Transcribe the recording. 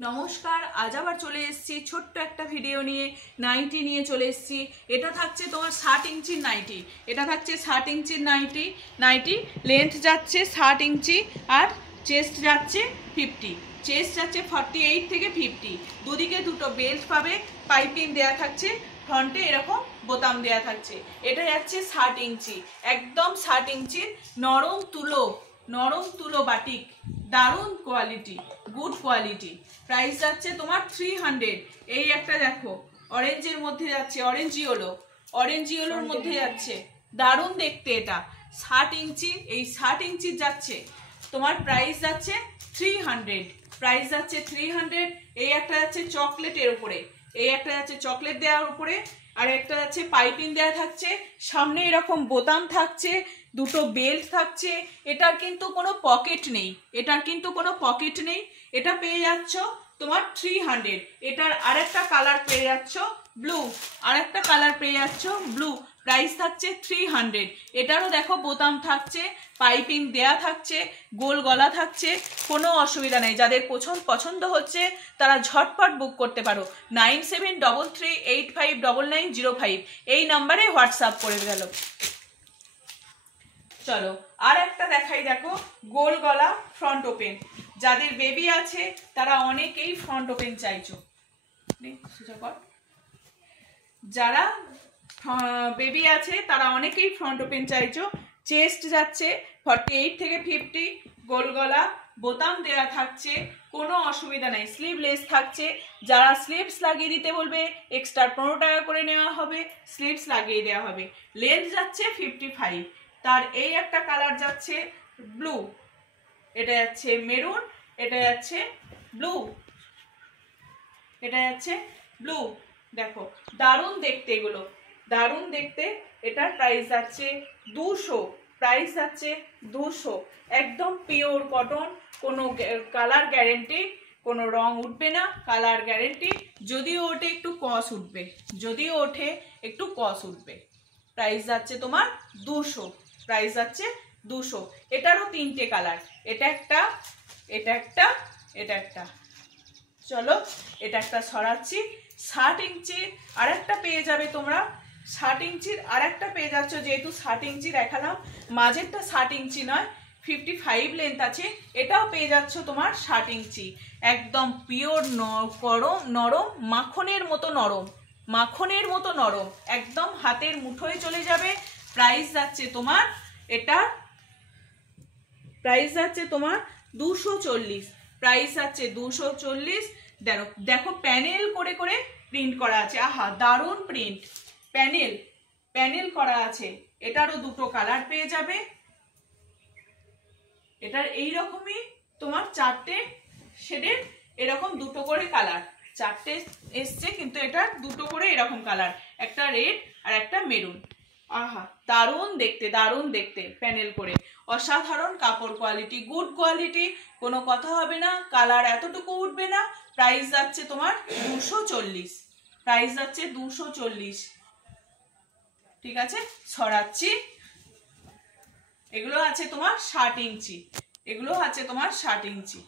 নমস্কার, আজ আবার চলে এসেছি ছোট্ট একটা ভিডিও নিয়ে। নাইটি নিয়ে চলে এসেছি। এটা থাকছে তোমার 60 ইঞ্চির নাইটি। এটা থাকছে 60 ইঞ্চির নাইটি লেন্থ যাচ্ছে 60 ইঞ্চি আর চেস্ট যাচ্ছে 50। চেস্ট যাচ্ছে 48 থেকে 50। দুদিকে দুটো বেল্ট পাবে, পাইপিং দেয়া থাকছে, ফ্রন্টে এরকম বোতাম দেয়া থাকছে। এটা যাচ্ছে 60 ইঞ্চি, একদম 60 ইঞ্চির নরম তুলো বাটিক, দারুণ কোয়ালিটি, গুড কোয়ালিটি। প্রাইস যাচ্ছে তোমার 300। এই একটা দেখো অরেঞ্জের মধ্যে যাচ্ছে, অরেঞ্জ ইয়েলোর মধ্যে যাচ্ছে, দারুণ দেখতে। এটা 60 ইঞ্চি, এই 60 ইঞ্চি যাচ্ছে তোমার প্রাইস যাচ্ছে 300। প্রাইস যাচ্ছে 300। এই একটা যাচ্ছে চকলেটের উপরে, এই একটা যাচ্ছে চকলেট দেওয়ার উপরে, আর একটা যাচ্ছে পাইপিং দেওয়া থাকছে, সামনে এরকম বোতাম থাকছে, দুটো বেল্ট থাকছে। এটার কিন্তু কোনো পকেট নেই, এটা পেয়ে যাচ্ছ তোমার 300। এটার আরেকটা কালার পেয়ে যাচ্ছ ব্লু, প্রাইস থাকছে 300। এটারও দেখো বোতাম থাকছে, পাইপিং দেয়া থাকছে, গোল গলা থাকছে, কোনো অসুবিধা নেই। যাদের পছন্দ হচ্ছে তারা ঝটপট বুক করতে পারো। 9733859905 এই নাম্বারে হোয়াটসঅ্যাপ করে গেল। চলো আর একটা দেখাই, দেখো গোল গলা ফ্রন্ট ওপেন। যাদের বেবি আছে তারা অনেকেই ফ্রন্ট ওপেন চাইছো। যারা বেবি আছে তারা অনেকেই ফ্রন্ট ওপেন চাইছো। চেস্ট যাচ্ছে 48 থেকে 50, গোল গলা, বোতাম দেয়া থাকছে, কোনো অসুবিধা নাই। স্লিভলেস থাকছে। যারা স্লিভস লাগিয়ে দিতে বলবে এক্সট্রা 15 টাকা করে নেওয়া হবে, স্লিভস লাগিয়ে দেওয়া হবে। লেন্থ যাচ্ছে 55। তার এই একটা কালার যাচ্ছে ব্লু, এটা যাচ্ছে মেরুন, এটা যাচ্ছে ব্লু, দেখো দারুণ দেখতে, এগুলো দারুণ দেখতে। এটার প্রাইস যাচ্ছে 200। প্রাইস যাচ্ছে 200। একদম পিওর কটন, কোনো কালার গ্যারেন্টি, কোনো রং উঠবে না, কালার গ্যারেন্টি। যদিও ওঠে একটু কস উঠবে। প্রাইস যাচ্ছে তোমার 200। প্রাইস যাচ্ছে 200। এটারও 3টে কালার, এটা একটা। চলো এটা একটা সরাচ্ছি। 60 ইঞ্চির আর একটা পেয়ে যাবে তোমরা, 60 ইঞ্চির আর একটা পেয়ে যাচ্ছ। যেহেতু 60 ইঞ্চি দেখালাম, মাঝেরটা 60 ইঞ্চি নয়, 55 লেন্থ আছে। এটাও পেয়ে যাচ্ছ তোমার 60 ইঞ্চি, একদম পিওর নরম, মাখনের মতো নরম, একদম হাতের মুঠোয় চলে যাবে। প্রাইস যাচ্ছে তোমার, এটার প্রাইস যাচ্ছে তোমার 240। প্রাইস যাচ্ছে 240। দেখো প্যানেল করে প্রিন্ট করা আছে, আহা দারুণ প্রিন্ট, প্যানেল করা আছে। এটারও দুটো কালার পেয়ে যাবে। এটার এইরকমই তোমার 4টে শেডের, এরকম দুটো করে কালার, 4টে এসছে, কিন্তু এটার দুটো করে এরকম কালার, একটা রেড আর একটা মেরুন। আহা দারুণ দেখতে, প্যানেল করে। অসাধারণ কাপড় কোয়ালিটি, গুড কোয়ালিটি, কোনো কথা হবে না, কালার এতটুকু উঠবে না। প্রাইস যাচ্ছে তোমার 240। প্রাইস যাচ্ছে 240। ঠিক আছে, ছড়াচ্ছি। এগুলো আছে তোমার 60 ইঞ্চি,